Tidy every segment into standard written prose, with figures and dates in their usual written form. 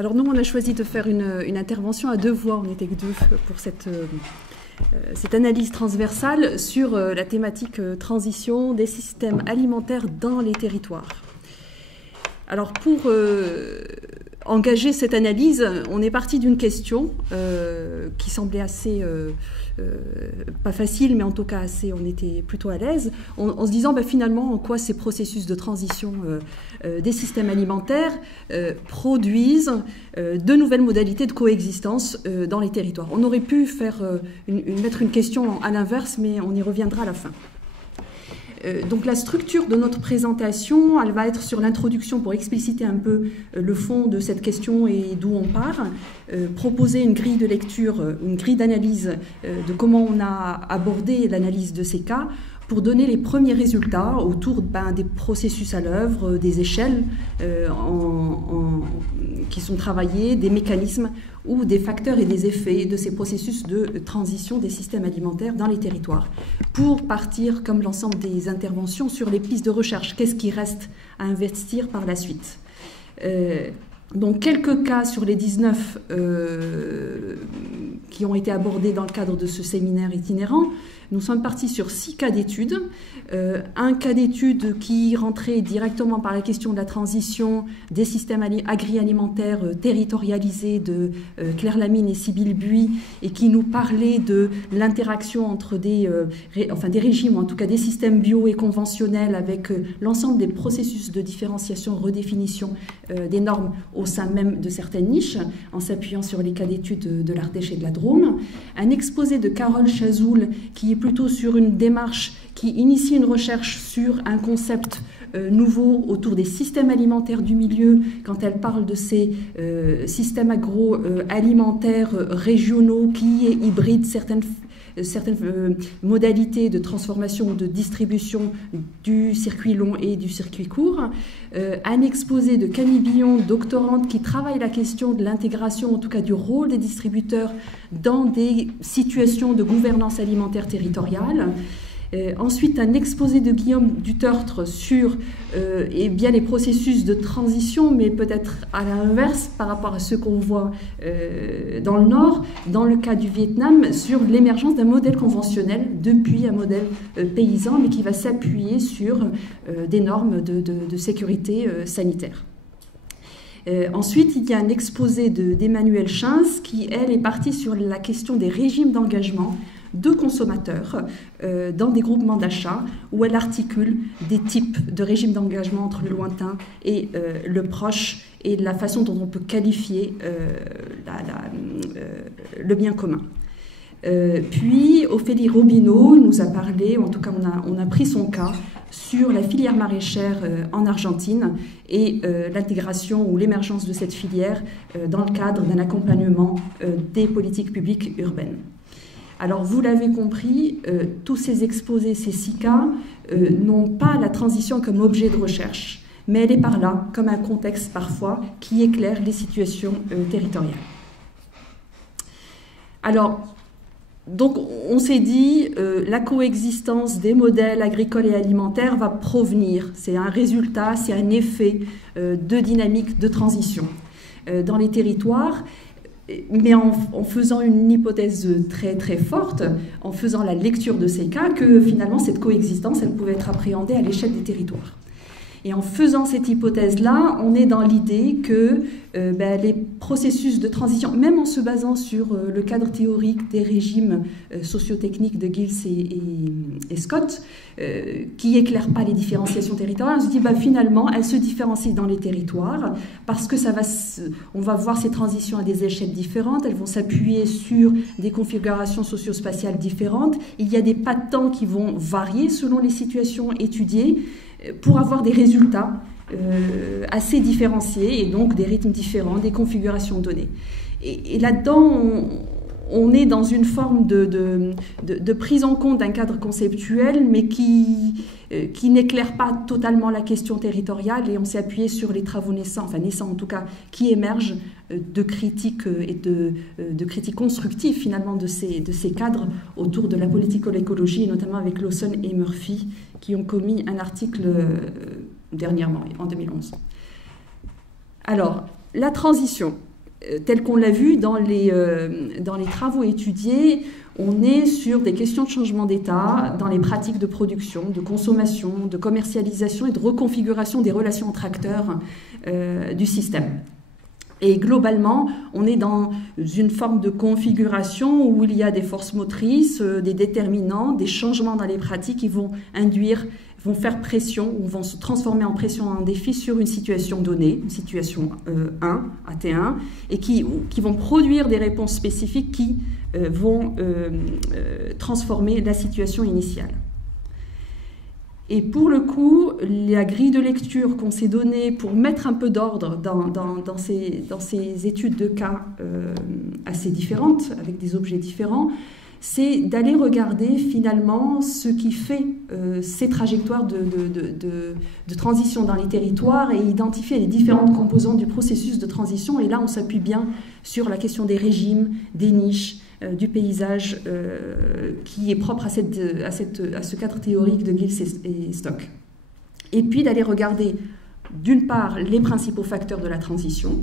Alors nous, on a choisi de faire une intervention à deux voix, on était que deux pour cette analyse transversale sur la thématique transition des systèmes alimentaires dans les territoires. Alors pour engager cette analyse, on est parti d'une question qui semblait assez, pas facile, mais en tout cas assez, on était plutôt à l'aise, en se disant finalement en quoi ces processus de transition des systèmes alimentaires produisent de nouvelles modalités de coexistence dans les territoires. On aurait pu mettre une question à l'inverse, mais on y reviendra à la fin. Donc la structure de notre présentation, elle va être sur l'introduction pour expliciter un peu le fond de cette question et d'où on part, proposer une grille de lecture, une grille d'analyse de comment on a abordé l'analyse de ces cas pour donner les premiers résultats autour des processus à l'œuvre, des échelles qui sont travaillées, des mécanismes ou des facteurs et des effets de ces processus de transition des systèmes alimentaires dans les territoires, pour partir, comme l'ensemble des interventions, sur les pistes de recherche. Qu'est-ce qui reste à investir par la suite ? Donc quelques cas sur les 19 qui ont été abordés dans le cadre de ce séminaire itinérant. Nous sommes partis sur 6 cas d'études. Un cas d'étude qui rentrait directement par la question de la transition des systèmes agri-alimentaires territorialisés de Claire Lamine et Sybille Buis et qui nous parlait de l'interaction entre des régimes, ou en tout cas des systèmes bio et conventionnels avec l'ensemble des processus de différenciation, redéfinition des normes au sein même de certaines niches, en s'appuyant sur les cas d'études de l'Ardèche et de la Drôme. Un exposé de Carole Chazoul qui est plutôt sur une démarche qui initie une recherche sur un concept nouveau autour des systèmes alimentaires du milieu, quand elle parle de ces systèmes agroalimentaires régionaux qui hybrident certaines modalités de transformation ou de distribution du circuit long et du circuit court. Un exposé de Camille Billon, doctorante, qui travaille la question de l'intégration, en tout cas du rôle des distributeurs dans des situations de gouvernance alimentaire territoriale. Ensuite, un exposé de Guillaume Dutertre sur les processus de transition, mais peut-être à l'inverse par rapport à ce qu'on voit dans le Nord, dans le cas du Vietnam, sur l'émergence d'un modèle conventionnel depuis un modèle paysan, mais qui va s'appuyer sur des normes de sécurité sanitaire. Ensuite, il y a un exposé d'Emmanuelle Schins qui, elle, est partie sur la question des régimes d'engagement de consommateurs dans des groupements d'achat où elle articule des types de régimes d'engagement entre le lointain et le proche et la façon dont on peut qualifier le bien commun. Puis Ophélie Robineau nous a parlé, en tout cas on a pris son cas, sur la filière maraîchère en Argentine et l'intégration ou l'émergence de cette filière dans le cadre d'un accompagnement des politiques publiques urbaines. Alors, vous l'avez compris, tous ces exposés, ces 6 cas, n'ont pas la transition comme objet de recherche, mais elle est par là, comme un contexte parfois, qui éclaire les situations territoriales. Alors, donc, on s'est dit, la coexistence des modèles agricoles et alimentaires va provenir, c'est un résultat, c'est un effet de dynamique de transition dans les territoires. Mais en faisant une hypothèse très très forte, en faisant la lecture de ces cas, que finalement cette coexistence, elle pouvait être appréhendée à l'échelle des territoires. Et en faisant cette hypothèse-là, on est dans l'idée que les processus de transition, même en se basant sur le cadre théorique des régimes sociotechniques de Giles et Scott, qui n'éclairent pas les différenciations territoriales, on se dit finalement, elles se différencient dans les territoires parce que on va voir ces transitions à des échelles différentes, elles vont s'appuyer sur des configurations socio-spatiales différentes, il y a des pas de temps qui vont varier selon les situations étudiées, pour avoir des résultats assez différenciés et donc des rythmes différents, des configurations données. Et là-dedans, on est dans une forme de prise en compte d'un cadre conceptuel, mais qui n'éclaire pas totalement la question territoriale, et on s'est appuyé sur les travaux naissants en tout cas, qui émergent de critiques et de critiques constructives finalement de ces cadres autour de la politique de l'écologie, et notamment avec Lawson et Murphy, qui ont commis un article dernièrement, en 2011. Alors, la transition. tel qu'on l'a vu dans les travaux étudiés, on est sur des questions de changement d'état dans les pratiques de production, de consommation, de commercialisation et de reconfiguration des relations entre acteurs du système. Et globalement, on est dans une forme de configuration où il y a des forces motrices, des déterminants, des changements dans les pratiques qui vont faire pression ou vont se transformer en pression en défi sur une situation donnée, une situation 1, AT1, et qui vont produire des réponses spécifiques qui vont transformer la situation initiale. Et pour le coup, la grille de lecture qu'on s'est donnée pour mettre un peu d'ordre dans ces études de cas assez différentes, avec des objets différents, c'est d'aller regarder finalement ce qui fait ces trajectoires de transition dans les territoires et identifier les différentes composantes du processus de transition. Et là, on s'appuie bien sur la question des régimes, des niches, du paysage qui est propre à ce cadre théorique de Gill et Stock. Et puis d'aller regarder, d'une part, les principaux facteurs de la transition.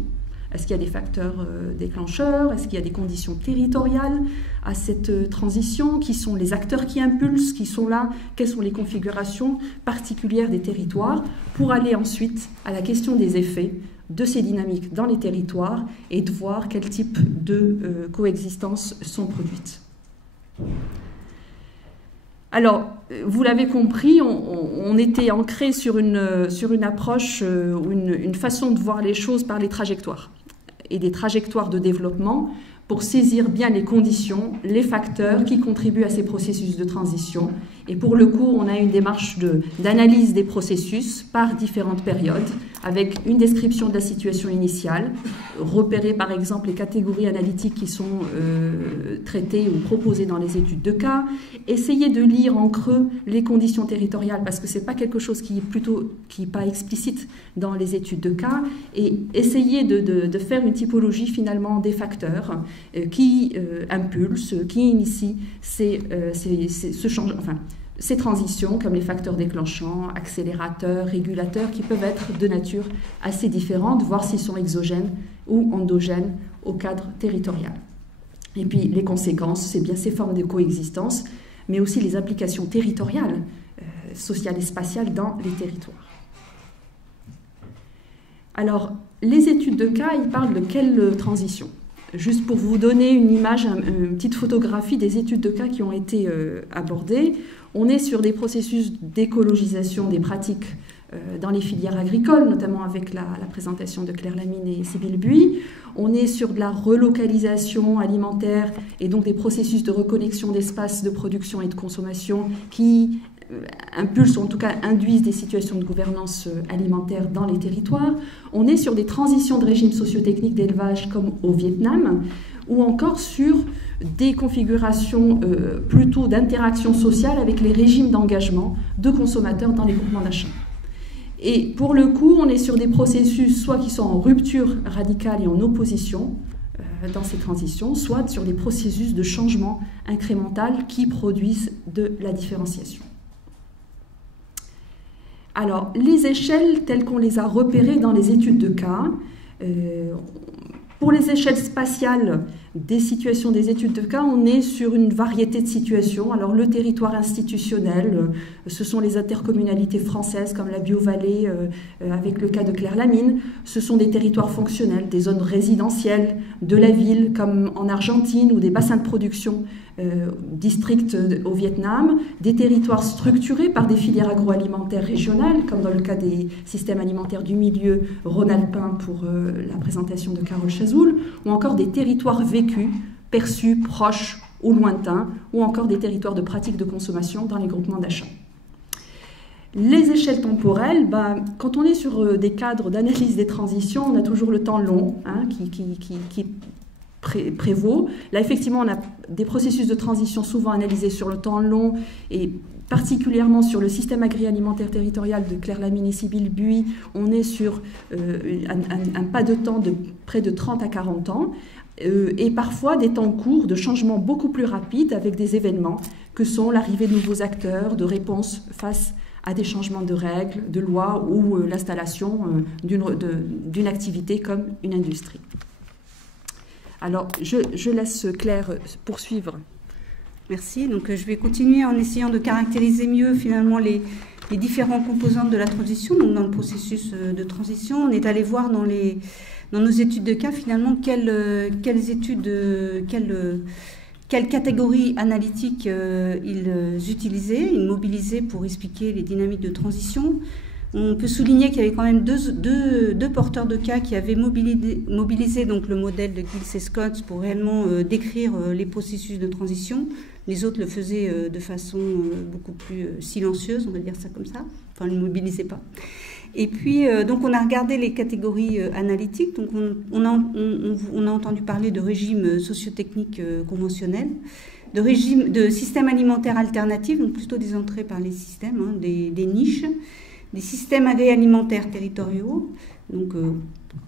Est-ce qu'il y a des facteurs déclencheurs? Est-ce qu'il y a des conditions territoriales à cette transition? Qui sont les acteurs qui impulsent? Qui sont là? Quelles sont les configurations particulières des territoires? Pour aller ensuite à la question des effets de ces dynamiques dans les territoires et de voir quel type de coexistence sont produites. Alors, vous l'avez compris, on était ancré sur une approche ou une façon de voir les choses par les trajectoires et des trajectoires de développement pour saisir bien les conditions, les facteurs qui contribuent à ces processus de transition. Et pour le coup, on a une démarche d'analyse des processus par différentes périodes, avec une description de la situation initiale, repérer par exemple les catégories analytiques qui sont traitées ou proposées dans les études de cas, essayer de lire en creux les conditions territoriales, parce que ce n'est pas quelque chose qui est pas explicite dans les études de cas, et essayer de faire une typologie finalement des facteurs qui impulsent, qui initient ce changement, enfin, ces transitions, comme les facteurs déclenchants, accélérateurs, régulateurs, qui peuvent être de nature assez différente, voir s'ils sont exogènes ou endogènes au cadre territorial. Et puis les conséquences, c'est bien ces formes de coexistence, mais aussi les implications territoriales, sociales et spatiales dans les territoires. Alors, les études de cas, ils parlent de quelle transition? Juste pour vous donner une image, une petite photographie des études de cas qui ont été abordées, on est sur des processus d'écologisation des pratiques dans les filières agricoles, notamment avec la présentation de Claire Lamine et Sybille Buis. On est sur de la relocalisation alimentaire et donc des processus de reconnexion d'espaces de production et de consommation qui impulsent, ou en tout cas induisent des situations de gouvernance alimentaire dans les territoires. On est sur des transitions de régimes sociotechniques d'élevage comme au Vietnam, ou encore sur des configurations plutôt d'interaction sociale avec les régimes d'engagement de consommateurs dans les groupements d'achat. Et pour le coup, on est sur des processus soit qui sont en rupture radicale et en opposition dans ces transitions, soit sur des processus de changement incrémental qui produisent de la différenciation. Alors, les échelles telles qu'on les a repérées dans les études de cas, pour les échelles spatiales des situations des études de cas, on est sur une variété de situations. Alors, le territoire institutionnel, ce sont les intercommunalités françaises comme la Biovallée, avec le cas de Claire Lamine. Ce sont des territoires fonctionnels, des zones résidentielles de la ville comme en Argentine ou des bassins de production districts au Vietnam, des territoires structurés par des filières agroalimentaires régionales, comme dans le cas des systèmes alimentaires du milieu rhône-alpin pour la présentation de Carole Chazoul, ou encore des territoires vécus, perçus, proches ou lointains, ou encore des territoires de pratique de consommation dans les groupements d'achat. Les échelles temporelles, quand on est sur des cadres d'analyse des transitions, on a toujours le temps long qui prévaut. Là, effectivement, on a des processus de transition souvent analysés sur le temps long et particulièrement sur le système agroalimentaire territorial de Claire Lamine et Sybille Buis. On est sur un pas de temps de près de 30 à 40 ans et parfois des temps courts de changements beaucoup plus rapides avec des événements que sont l'arrivée de nouveaux acteurs, de réponses face à des changements de règles, de lois ou l'installation d'une activité comme une industrie. Alors, je laisse Claire poursuivre. Merci. Donc, je vais continuer en essayant de caractériser mieux, finalement, les différents composantes de la transition. Donc, dans le processus de transition, on est allé voir dans nos études de cas, finalement, quelles catégories analytiques ils utilisaient, ils mobilisaient pour expliquer les dynamiques de transition. On peut souligner qu'il y avait quand même deux porteurs de cas qui avaient mobilisé donc, le modèle de Giles et Scott pour réellement décrire les processus de transition. Les autres le faisaient de façon beaucoup plus silencieuse, on va dire ça comme ça. Enfin, ils ne mobilisaient pas. Et puis, donc, on a regardé les catégories analytiques. Donc, on a entendu parler de régimes sociotechniques conventionnels, de systèmes alimentaires alternatifs, donc plutôt des entrées par les systèmes, hein, des niches, des systèmes agroalimentaires territoriaux. Donc,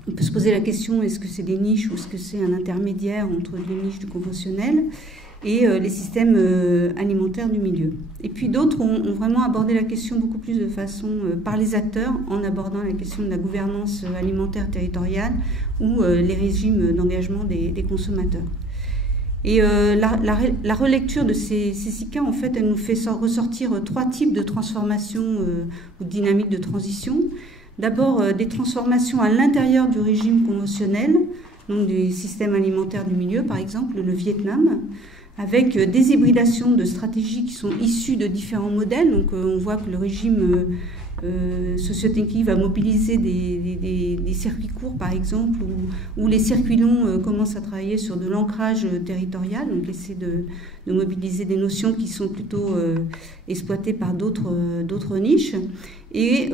on peut se poser la question, est-ce que c'est des niches ou est-ce que c'est un intermédiaire entre les niches du conventionnel et les systèmes alimentaires du milieu. Et puis d'autres ont vraiment abordé la question beaucoup plus de façon par les acteurs, en abordant la question de la gouvernance alimentaire territoriale ou les régimes d'engagement des consommateurs. Et la relecture de ces 6 cas, en fait, elle nous fait ressortir 3 types de transformations ou de dynamiques de transition. D'abord, des transformations à l'intérieur du régime conventionnel, donc des systèmes alimentaires du milieu, par exemple le Vietnam, avec des hybridations de stratégies qui sont issues de différents modèles. Donc on voit que le régime sociotechnique va mobiliser des circuits courts, par exemple, où les circuits longs commencent à travailler sur de l'ancrage territorial, donc essayer de mobiliser des notions qui sont plutôt exploitées par d'autres niches. Et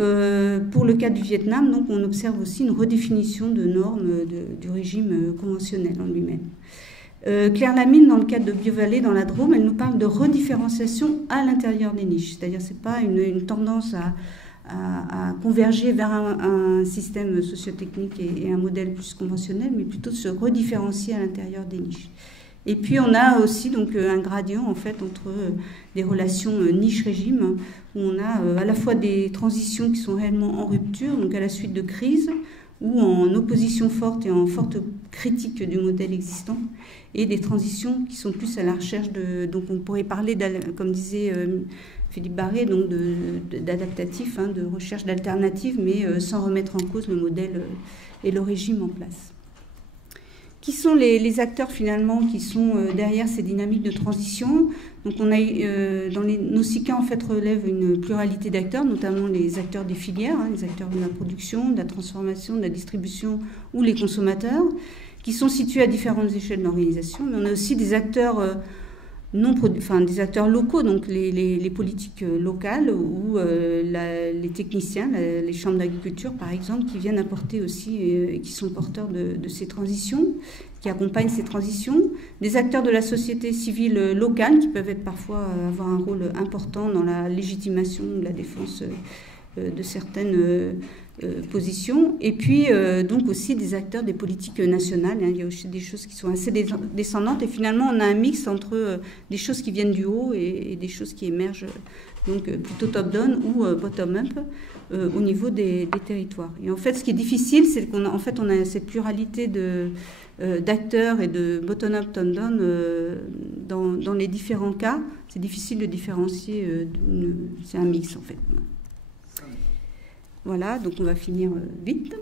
pour le cas du Vietnam, donc, on observe aussi une redéfinition de normes du régime conventionnel en lui-même. Claire Lamine, dans le cadre de BioVallée, dans la Drôme, elle nous parle de redifférenciation à l'intérieur des niches. C'est-à-dire que ce n'est pas une tendance à converger vers un système sociotechnique et un modèle plus conventionnel, mais plutôt de se redifférencier à l'intérieur des niches. Et puis on a aussi donc un gradient en fait entre des relations niche-régime, où on a à la fois des transitions qui sont réellement en rupture, donc à la suite de crises, ou en opposition forte et en forte critique du modèle existant, et des transitions qui sont plus à la recherche de... Donc on pourrait parler, comme disait Philippe Barré, donc d'adaptatif, hein, de recherche d'alternatives, mais sans remettre en cause le modèle et le régime en place. Qui sont les acteurs finalement qui sont derrière ces dynamiques de transition? Donc on a nos 6 cas en fait relèvent une pluralité d'acteurs, notamment les acteurs des filières, hein, les acteurs de la production, de la transformation, de la distribution ou les consommateurs, qui sont situés à différentes échelles de l'organisation. Mais on a aussi des acteurs des acteurs locaux, donc les politiques locales ou les techniciens, les chambres d'agriculture par exemple, qui viennent apporter aussi et qui sont porteurs de ces transitions, qui accompagnent ces transitions. Des acteurs de la société civile locale qui peuvent être parfois avoir un rôle important dans la légitimation ou la défense de certaines positions, et puis donc aussi des acteurs des politiques nationales. Hein. Il y a aussi des choses qui sont assez descendantes, et finalement on a un mix entre des choses qui viennent du haut et des choses qui émergent donc plutôt top-down ou bottom-up au niveau des territoires. Et en fait ce qui est difficile, c'est qu'on a cette pluralité d'acteurs et de bottom-up, top-down dans les différents cas. C'est difficile de différencier, c'est un mix en fait. Voilà, donc on va finir vite.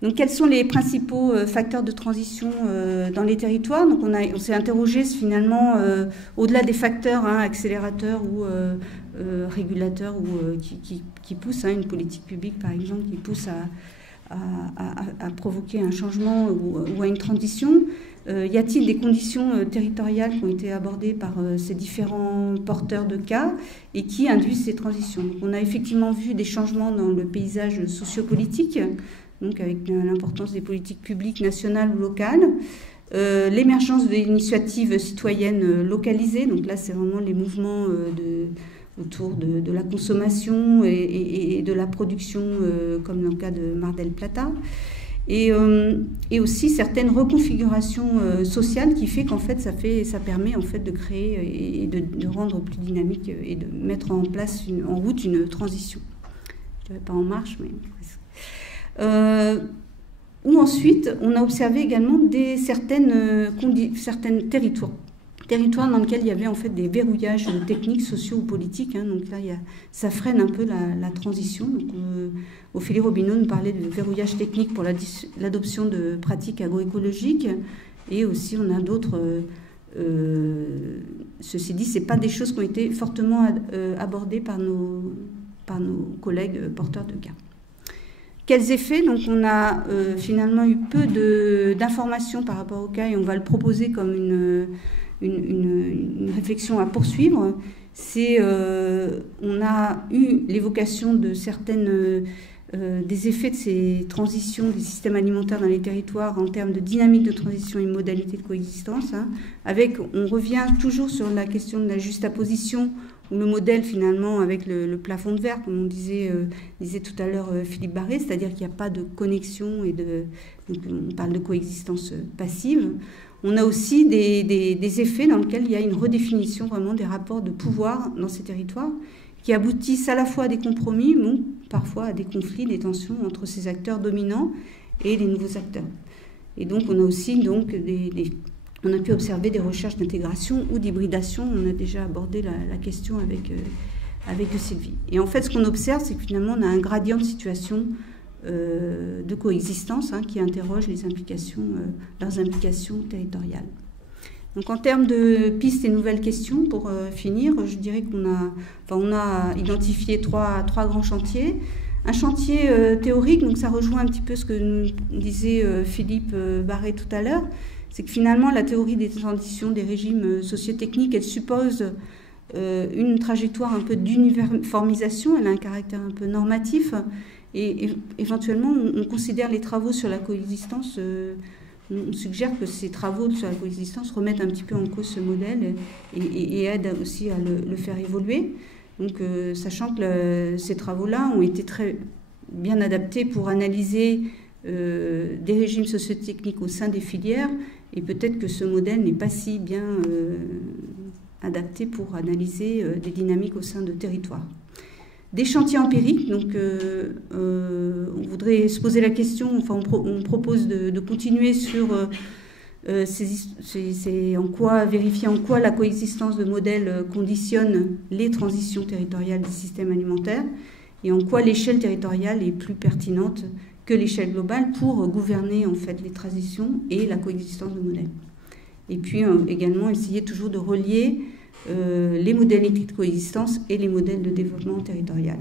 Donc quels sont les principaux facteurs de transition dans les territoires? Donc on s'est interrogé finalement au-delà des facteurs accélérateurs ou régulateurs ou qui poussent une politique publique par exemple, qui pousse à provoquer un changement ou à une transition. Y a-t-il des conditions territoriales qui ont été abordées par ces différents porteurs de cas et qui induisent ces transitions? Donc, on a effectivement vu des changements dans le paysage sociopolitique, donc avec l'importance des politiques publiques nationales ou locales, l'émergence d'initiatives citoyennes localisées, donc là c'est vraiment les mouvements autour de la consommation et de la production, comme dans le cas de Mar del Plata. Et aussi certaines reconfigurations sociales qui fait qu'en fait ça permet en fait de créer et de rendre plus dynamique et de mettre en place en route une transition. Je dirais pas en marche, mais presque. Ou ensuite, on a observé également certaines territoires dans lesquels il y avait en fait des verrouillages techniques, sociaux ou politiques. Hein. Donc là, ça freine un peu la transition. Donc, Ophélie Robineau nous parlait de verrouillage technique pour l'adoption de pratiques agroécologiques. Et aussi, on a d'autres... ceci dit, ce n'est pas des choses qui ont été fortement abordées par nos collègues porteurs de cas. Quels effets? Donc on a finalement eu peu d'informations par rapport au cas et on va le proposer comme une réflexion à poursuivre. On a eu l'évocation de des effets de ces transitions des systèmes alimentaires dans les territoires en termes de dynamique de transition et modalité de coexistence. Hein, on revient toujours sur la question de la juxtaposition ou le modèle finalement avec le plafond de verre, comme on disait tout à l'heure Philippe Barré, c'est-à-dire qu'il n'y a pas de connexion donc on parle de coexistence passive. On a aussi des effets dans lesquels il y a une redéfinition vraiment des rapports de pouvoir dans ces territoires qui aboutissent à la fois à des compromis, mais parfois à des conflits, des tensions entre ces acteurs dominants et les nouveaux acteurs. Et donc on a aussi on a pu observer des recherches d'intégration ou d'hybridation. On a déjà abordé la question avec Sylvie. Et en fait, ce qu'on observe, c'est que finalement, on a un gradient de situation de coexistence qui interroge leurs implications territoriales. Donc, en termes de pistes et nouvelles questions, pour finir, je dirais on a identifié trois grands chantiers. Un chantier théorique, donc ça rejoint un petit peu ce que nous disait Philippe Barré tout à l'heure. C'est que finalement, la théorie des transitions des régimes sociotechniques, elle suppose une trajectoire un peu d'uniformisation, elle a un caractère un peu normatif, et éventuellement, on considère les travaux sur la coexistence, on suggère que ces travaux sur la coexistence remettent un petit peu en cause ce modèle et aident aussi à le faire évoluer. Donc, sachant que ces travaux-là ont été très bien adaptés pour analyser des régimes sociotechniques au sein des filières, et peut-être que ce modèle n'est pas si bien adapté pour analyser des dynamiques au sein de territoires. Des chantiers empiriques, donc on voudrait se poser la question, on propose de continuer sur vérifier en quoi la coexistence de modèles conditionne les transitions territoriales des systèmes alimentaires et en quoi l'échelle territoriale est plus pertinente que l'échelle globale pour gouverner en fait les transitions et la coexistence de modèles. Et puis également essayer toujours de relier les modalités de coexistence et les modèles de développement territorial.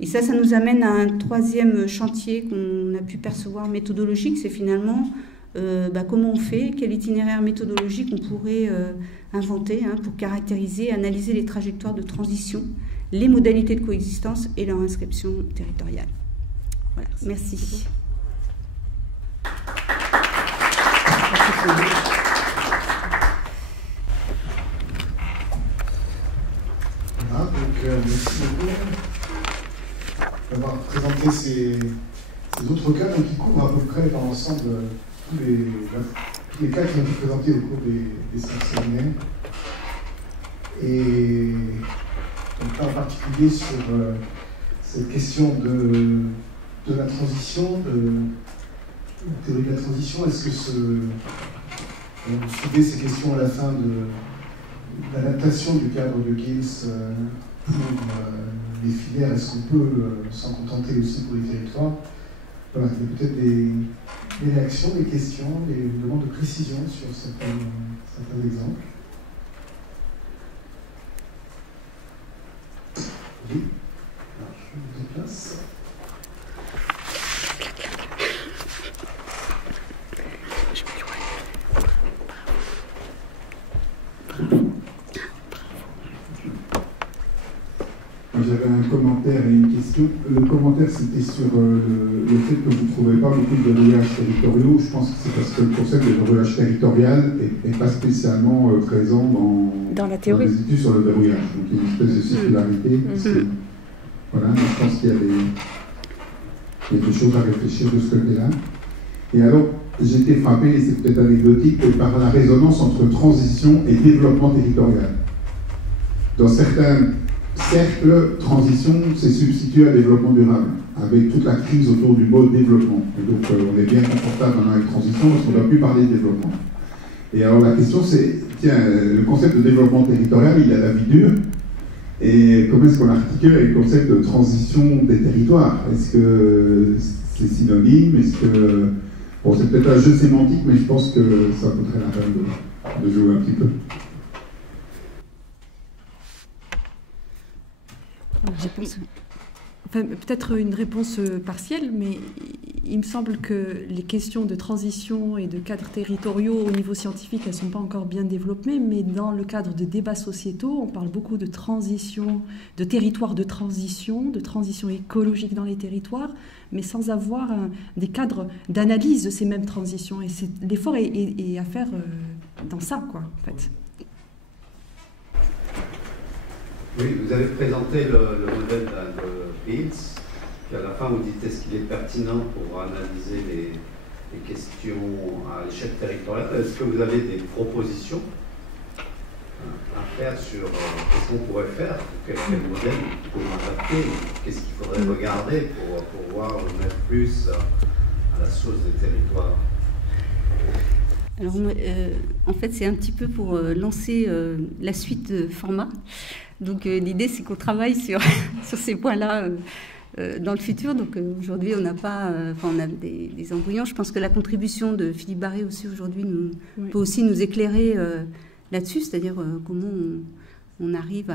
Et ça nous amène à un troisième chantier qu'on a pu percevoir méthodologique, c'est finalement comment on fait, quel itinéraire méthodologique on pourrait inventer pour caractériser, analyser les trajectoires de transition, les modalités de coexistence et leur inscription territoriale. Voilà, merci. Voilà, donc merci beaucoup d'avoir présenté ces autres cas qui couvrent à peu près dans l'ensemble tous les cas qui ont été présentés au cours des 5 séminaires. Et donc là en particulier sur cette question de la transition, de la théorie de la transition, est-ce que vous soulevez ces questions à la fin de l'adaptation du cadre de Giles pour les filières, est-ce qu'on peut s'en contenter aussi pour les territoires? Voilà, il y a peut-être des réactions, des questions, des demandes de précision sur certains exemples. Oui, alors je me déplace. J'avais un commentaire et une question. Le commentaire, c'était sur le fait que vous ne trouvez pas beaucoup de verrouillages territoriaux. Je pense que c'est parce que le concept de verrouillage territorial n'est pas spécialement présent dans la théorie. Dans les études sur le verrouillage. Donc il y a une espèce de circularité. Voilà, je pense qu'il y a des choses à réfléchir de ce côté-là. Et alors, j'ai été frappé, et c'est peut-être anecdotique, par la résonance entre transition et développement territorial. Dans certains cercle transition s'est substitué à développement durable, avec toute la crise autour du mot développement. Et donc on est bien confortable maintenant avec transition parce qu'on ne doit plus parler de développement. Et alors la question c'est, tiens, le concept de développement territorial, il a la vie dure, et comment est-ce qu'on l'articule avec le concept de transition des territoires? Est-ce que c'est synonyme? Est-ce que... Bon, c'est peut-être un jeu sémantique, mais je pense que ça coûterait la peine de jouer un petit peu. Enfin, peut-être une réponse partielle, mais il me semble que les questions de transition et de cadres territoriaux au niveau scientifique, elles ne sont pas encore bien développées, mais dans le cadre de débats sociétaux, on parle beaucoup de transition, de territoires de transition écologique dans les territoires, mais sans avoir des cadres d'analyse de ces mêmes transitions. Et l'effort est à faire dans ça, quoi, en fait. Oui, vous avez présenté le modèle de Fields, puis à la fin vous dites est-ce qu'il est pertinent pour analyser les questions à l'échelle territoriale. Est-ce que vous avez des propositions à faire sur qu'est-ce qu'on pourrait faire, quel modèle pour adapter, qu'est-ce qu'il faudrait regarder pour pouvoir mettre plus à la source des territoires? Alors, en fait, c'est un petit peu pour lancer la suite de format. Donc, l'idée, c'est qu'on travaille sur ces points-là dans le futur. Donc, aujourd'hui, on n'a pas... on a des embryons. Je pense que la contribution de Philippe Barré aussi, aujourd'hui, peut aussi nous éclarer là-dessus, c'est-à-dire comment on arrive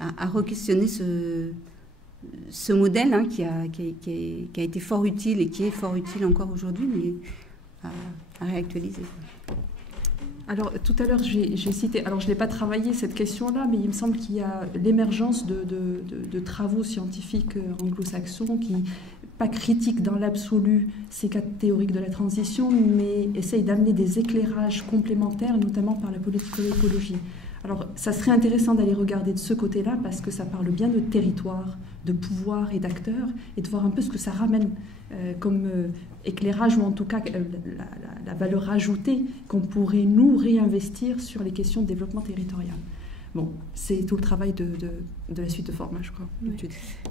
à re-questionner ce modèle hein, qui a été fort utile et qui est fort utile encore aujourd'hui, mais à réactualiser. Alors, tout à l'heure, j'ai cité, alors je n'ai pas travaillé cette question-là, mais il me semble qu'il y a l'émergence de travaux scientifiques anglo-saxons qui, pas critiquent dans l'absolu ces cas théoriques de la transition, mais essayent d'amener des éclairages complémentaires, notamment par la politique-écologie. Alors, ça serait intéressant d'aller regarder de ce côté-là, parce que ça parle bien de territoire, de pouvoir et d'acteurs, et de voir un peu ce que ça ramène comme éclairage, ou en tout cas la valeur ajoutée qu'on pourrait nous réinvestir sur les questions de développement territorial. Bon, c'est tout le travail de la suite de format, je crois. Oui.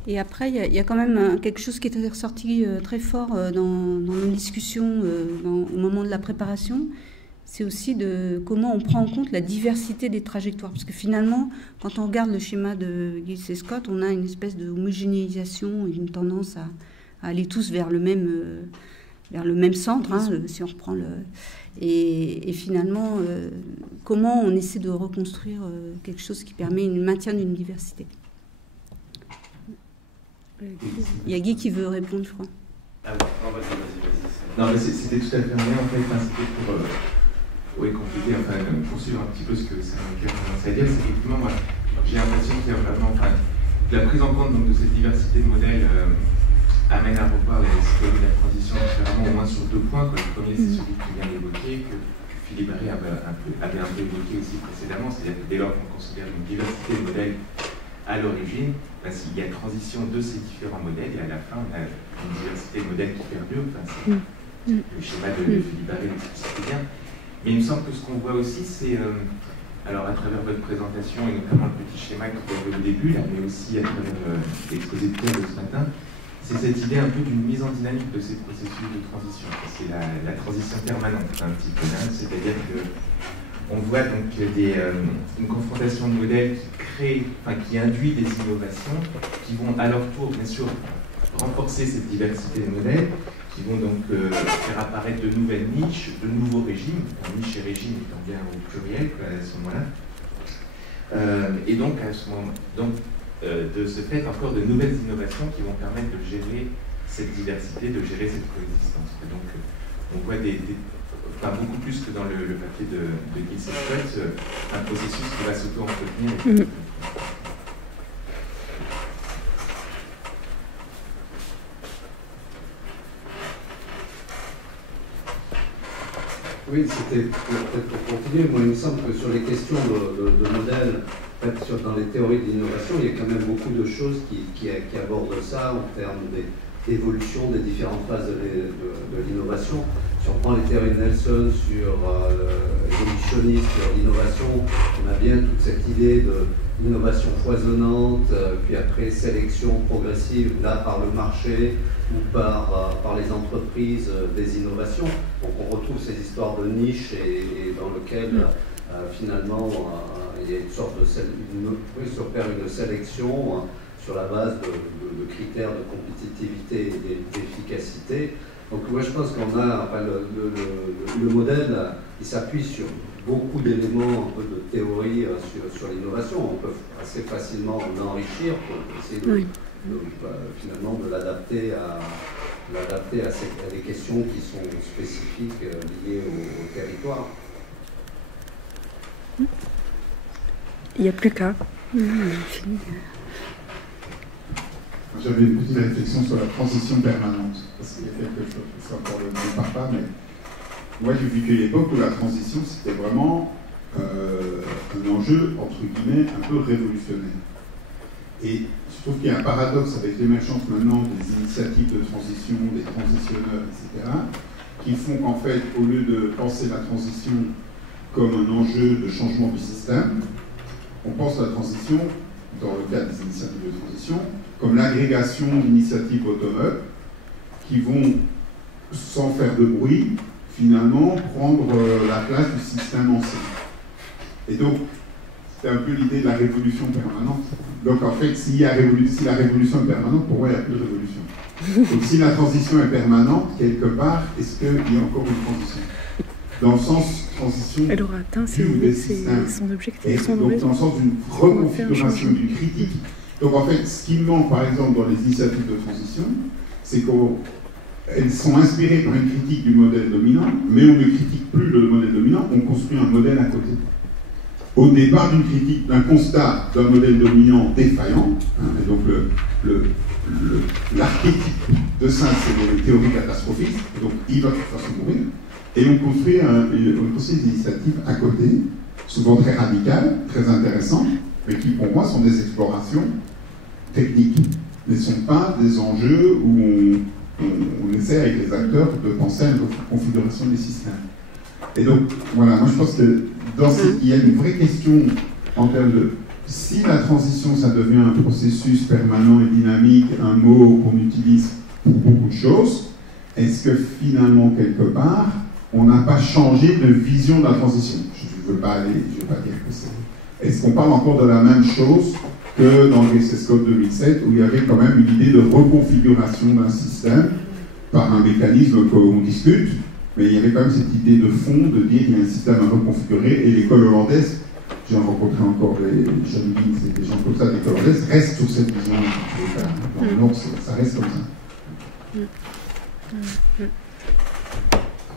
Et après, il y a quand même quelque chose qui est ressorti très fort dans nos discussions au moment de la préparation. C'est aussi de comment on prend en compte la diversité des trajectoires. Parce que finalement, quand on regarde le schéma de Giles et Scott, on a une espèce de homogénéisation et une tendance à aller tous vers le même centre, hein, si on reprend le... Et finalement, comment on essaie de reconstruire quelque chose qui permet le maintien d'une diversité. Il y a Guy qui veut répondre, je crois. Ah bon, vas-y. Non, mais c'était tout à fait vrai, en fait. Enfin, c'était pour compléter, enfin, poursuivre un petit peu ce que ça a commencé à dire. C'est effectivement, moi, j'ai l'impression qu'il y a vraiment... Enfin, la prise en compte donc, de cette diversité de modèles amène à revoir les théories de la transition différemment, au moins sur deux points. Le premier, c'est celui que tu viens d'évoquer, que Philippe Barré avait un peu évoqué aussi précédemment, c'est-à-dire que dès lors qu'on considère une diversité de modèles à l'origine, ben, s'il y a transition de ces différents modèles, et à la fin, on a une diversité de modèles qui perdure. Enfin, le schéma de Philippe Barré l'explicite bien. Mais il me semble que ce qu'on voit aussi, c'est, alors à travers votre présentation, et notamment le petit schéma que vous avez au début, là, mais aussi à travers l'exposé de Pierre de ce matin, c'est cette idée un peu d'une mise en dynamique de ces processus de transition. C'est la transition permanente, un petit peu, hein, c'est-à-dire qu'on voit donc une confrontation de modèles qui induit des innovations qui vont à leur tour, bien sûr, renforcer cette diversité de modèles, qui vont donc faire apparaître de nouvelles niches, de nouveaux régimes, niche et régime étant bien au pluriel à ce moment-là. Et donc, à ce moment, de ce fait, encore de nouvelles innovations qui vont permettre de gérer cette diversité, de gérer cette coexistence. Et donc, on voit beaucoup plus que dans le papier de Giles et Scott, un processus qui va s'auto-entretenir. Oui, c'était peut-être pour continuer. Moi, il me semble que sur les questions de modèles, en fait, dans les théories d'innovation, il y a quand même beaucoup de choses qui abordent ça en termes d'évolution des différentes phases de l'innovation. Si on prend les théories de Nelson sur révolutionniste sur l'innovation, on a bien toute cette idée de l'innovation foisonnante, puis après sélection progressive, là par le marché ou par les entreprises des innovations. Donc on retrouve ces histoires de niche et dans lesquelles finalement il y a une sorte de s'opère une sélection sur la base de critères de compétitivité et d'efficacité. Donc moi je pense qu'on a le modèle, il s'appuie sur beaucoup d'éléments, un peu de théorie sur l'innovation. On peut assez facilement l'enrichir pour essayer finalement de l'adapter à des questions qui sont spécifiques liées au territoire. Il n'y a plus qu'à. J'avais une petite réflexion sur la transition permanente, parce qu'il y a quelque chose, c'est encore le même papa, mais moi j'ai vécu l'époque où la transition c'était vraiment un enjeu, entre guillemets, un peu révolutionnaire. Et je trouve qu'il y a un paradoxe avec l'émergence maintenant des initiatives de transition, des transitionneurs, etc., qui font qu'en fait, au lieu de penser la transition comme un enjeu de changement du système, on pense la transition, dans le cadre des initiatives de transition, comme l'agrégation d'initiatives bottom-up qui vont, sans faire de bruit, finalement prendre la place du système ancien. Et donc, c'est un peu l'idée de la révolution permanente. Donc en fait, si la révolution est permanente, pour moi, il n'y a plus de révolution. Donc si la transition est permanente, quelque part, est-ce qu'il y a encore une transition? Dans le sens transition... Elle aura atteint son objectif, son donc dans le sens d'une reconfiguration, d'une critique. Donc en fait, ce qui manque, par exemple, dans les initiatives de transition, c'est qu'elles sont inspirées par une critique du modèle dominant, mais on ne critique plus le modèle dominant, on construit un modèle à côté. Au départ d'une critique, d'un constat d'un modèle dominant défaillant, et donc l'archétype de ça, c'est les théories catastrophistes, donc il va tout faire se mourir, et on construit des initiatives à côté, souvent très radicales, très intéressantes, mais qui pour moi sont des explorations techniques, ne sont pas des enjeux où on essaie avec les acteurs de penser à une configuration des systèmes. Et donc, voilà, moi je pense que il y a une vraie question en termes de si la transition ça devient un processus permanent et dynamique, un mot qu'on utilise pour beaucoup de choses, est-ce que finalement quelque part on n'a pas changé de vision de la transition? Je ne veux pas dire que c'est. Est-ce qu'on parle encore de la même chose que dans le GSSCOP 2007 où il y avait quand même une idée de reconfiguration d'un système par un mécanisme qu'on discute? Mais il y avait quand même cette idée de fond de dire qu'il y a un système à reconfigurer et l'école hollandaise, j'ai rencontré encore des jeunes guides et des gens comme ça, l'école hollandaise reste sur cette vision. Dans le Nord, ça reste comme ça.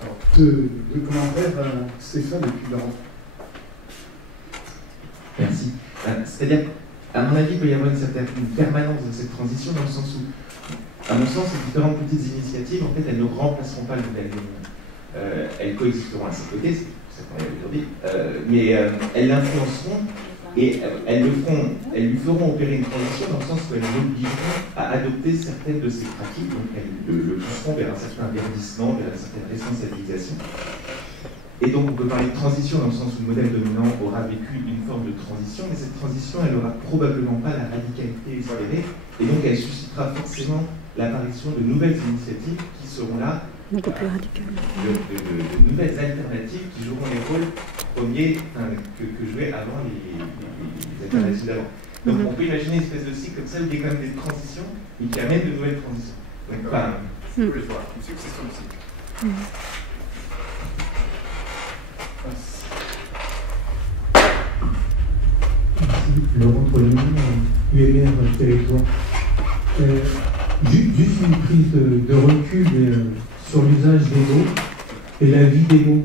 Alors, deux commentaires, Stéphane et puis Laurent. Merci. C'est-à-dire, à mon avis, il peut y avoir une certaine permanence de cette transition dans le sens où, à mon sens, ces différentes petites initiatives, en fait, elles ne remplaceront pas le modèle dominant. Elles coexisteront à ses côtés, c'est ça qu'on a aujourd'hui, mais elles l'influenceront et elles lui feront opérer une transition dans le sens où elles l'obligeront à adopter certaines de ces pratiques, donc elles le pousseront vers un certain verdissement, vers une certaine responsabilisation. Et donc on peut parler de transition dans le sens où le modèle dominant aura vécu une forme de transition, mais cette transition elle n'aura probablement pas la radicalité espérée, et donc elle suscitera forcément l'apparition de nouvelles initiatives qui seront là, beaucoup plus radical. De nouvelles alternatives qui joueront les rôles premiers que jouaient avant les alternatives d'avant. Donc on peut imaginer une espèce de cycle comme ça où il y a quand même des transitions, mais qui amènent de nouvelles transitions. Donc pas une succession de cycles. Laurent Poligny, UMR Territoire. Juste une prise de recul sur l'usage des mots et la vie des mots.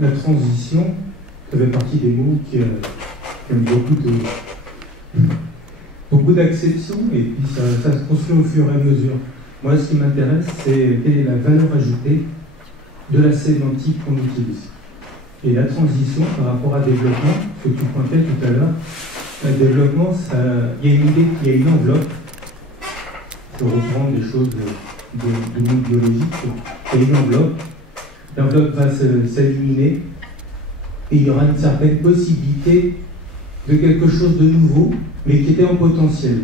La transition, ça fait partie des mots qui ont beaucoup d'acception et puis ça se construit au fur et à mesure. Moi, ce qui m'intéresse, c'est quelle est la valeur ajoutée de la sémantique qu'on utilise. Et la transition par rapport à développement, ce que tu pointais tout à l'heure, le développement, il y a une idée, il y a une enveloppe, pour reprendre des choses du monde biologique, il y a une enveloppe, l'enveloppe va s'éliminer, et il y aura une certaine possibilité de quelque chose de nouveau, mais qui était en potentiel.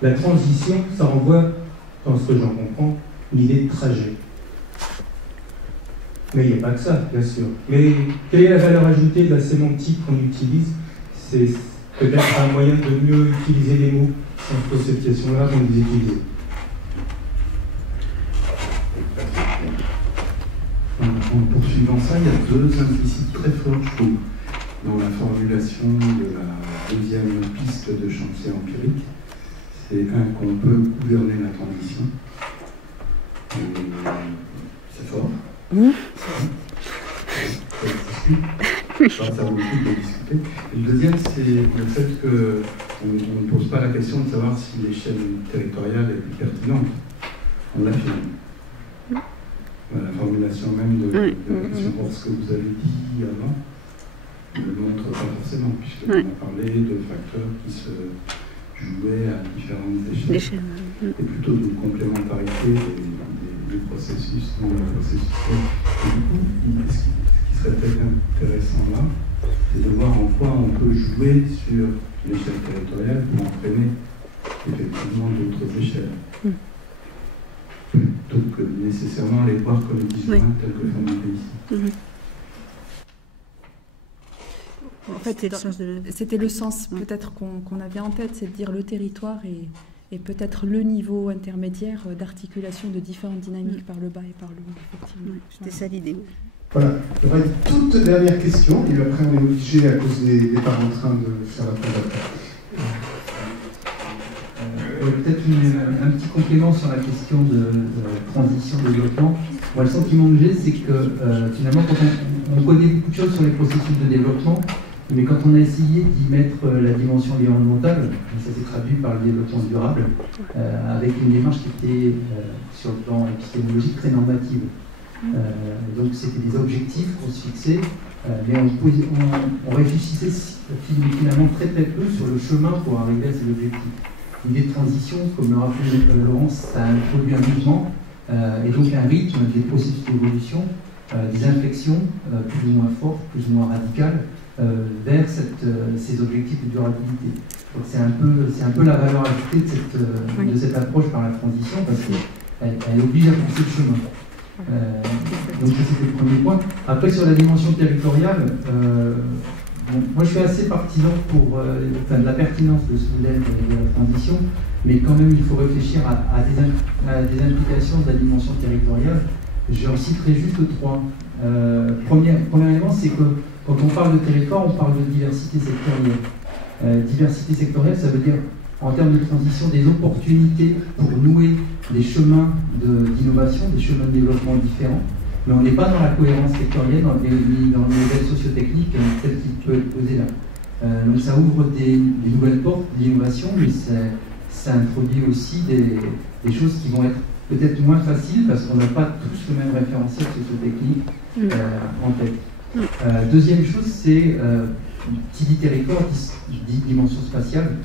La transition, ça renvoie, dans ce que j'en comprends, une idée de trajet. Mais il n'y a pas que ça, bien sûr. Mais quelle est la valeur ajoutée de la sémantique qu'on utilise? C'est peut-être un moyen de mieux utiliser les mots, si on se pose cette question-là, qu'on les utilise. En poursuivant ça, il y a deux implicites très forts, je trouve, dans la formulation de la deuxième piste de chantier empirique. C'est qu'on peut gouverner la transition. C'est fort. Ça vaut le coup de discuter. Et le deuxième, c'est le fait qu'on ne pose pas la question de savoir si l'échelle territoriale est plus pertinente. On l'affirme. La formulation même de la question, pour ce que vous avez dit avant, ne le montre pas forcément, puisqu'on a parlé de facteurs qui se jouaient à différentes échelles, et plutôt d'une complémentarité des processus, non des processus. Et du coup, ce qui serait peut-être intéressant là, c'est de voir en quoi on peut jouer sur l'échelle territoriale pour entraîner effectivement d'autres échelles. Plutôt que nécessairement les voir comme disjoints tels que formatés ici. En fait, c'était le sens peut-être qu'on avait en tête, c'est de dire le territoire et peut-être le niveau intermédiaire d'articulation de différentes dynamiques par le bas et par le haut, effectivement. C'était ça l'idée. Voilà, il y aura une toute dernière question, et après on est obligé, à cause des départs en train, de faire la pause après. Peut-être un petit complément sur la question de transition-développement. Moi, le sentiment que j'ai, c'est que finalement, quand on connaît beaucoup de choses sur les processus de développement, mais quand on a essayé d'y mettre la dimension environnementale, ça s'est traduit par le développement durable, avec une démarche qui était, sur le plan épistémologique, très normative. Donc, c'était des objectifs qu'on se fixait, mais on réfléchissait finalement très très peu sur le chemin pour arriver à ces objectifs. L'idée de transition, comme le rappelait Laurence, ça introduit un mouvement et donc un rythme, des processus d'évolution, des inflexions plus ou moins fortes, plus ou moins radicales, vers ces objectifs de durabilité. C'est un peu la valeur ajoutée de cette approche par la transition, parce qu'elle oblige à pousser le chemin. Donc ça, c'était le premier point. Après, sur la dimension territoriale, moi je suis assez partisan de la pertinence de ce modèle de la transition, mais quand même il faut réfléchir à des implications de la dimension territoriale. J'en citerai juste trois. Premier élément, c'est que quand on parle de territoire, on parle de diversité sectorielle. Diversité sectorielle, ça veut dire, en termes de transition, des opportunités pour nouer des chemins d'innovation, des chemins de développement différents. Mais on n'est pas dans la cohérence sectorielle, ni dans le modèle sociotechnique tel qu'il peut être posé là. Donc ça ouvre des nouvelles portes d'innovation, mais ça introduit aussi des choses qui vont être peut-être moins faciles, parce qu'on n'a pas tous le même référentiel sociotechnique en tête. Deuxième chose, c'est, qui dit territoire, dit dimension spatiale.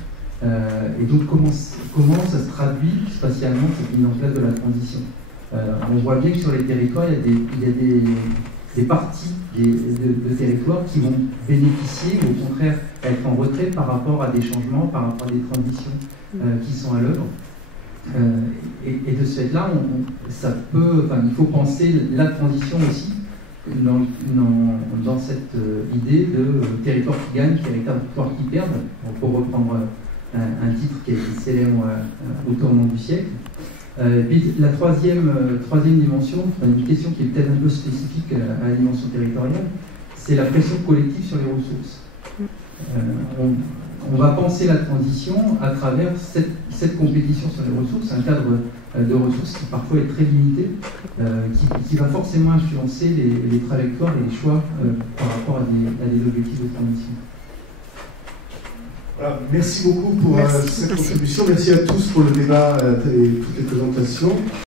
Et donc comment ça se traduit spatialement, cette mise en place de la transition. On voit bien que sur les territoires, il y a des parties de territoires qui vont bénéficier, ou au contraire être en retrait par rapport à des changements, par rapport à des transitions qui sont à l'œuvre. Et de ce fait-là, il faut penser la transition aussi dans cette idée de territoire qui gagne, territoire qui perd, pour reprendre un titre qui a été célèbre au tournant du siècle. Puis la troisième dimension, une question qui est peut-être un peu spécifique à la dimension territoriale, c'est la pression collective sur les ressources. On va penser la transition à travers cette compétition sur les ressources, un cadre de ressources qui parfois est très limité, qui va forcément influencer les trajectoires et les choix par rapport à des objectifs de transition. Voilà, merci beaucoup pour cette contribution. Merci à tous pour le débat et toutes les présentations.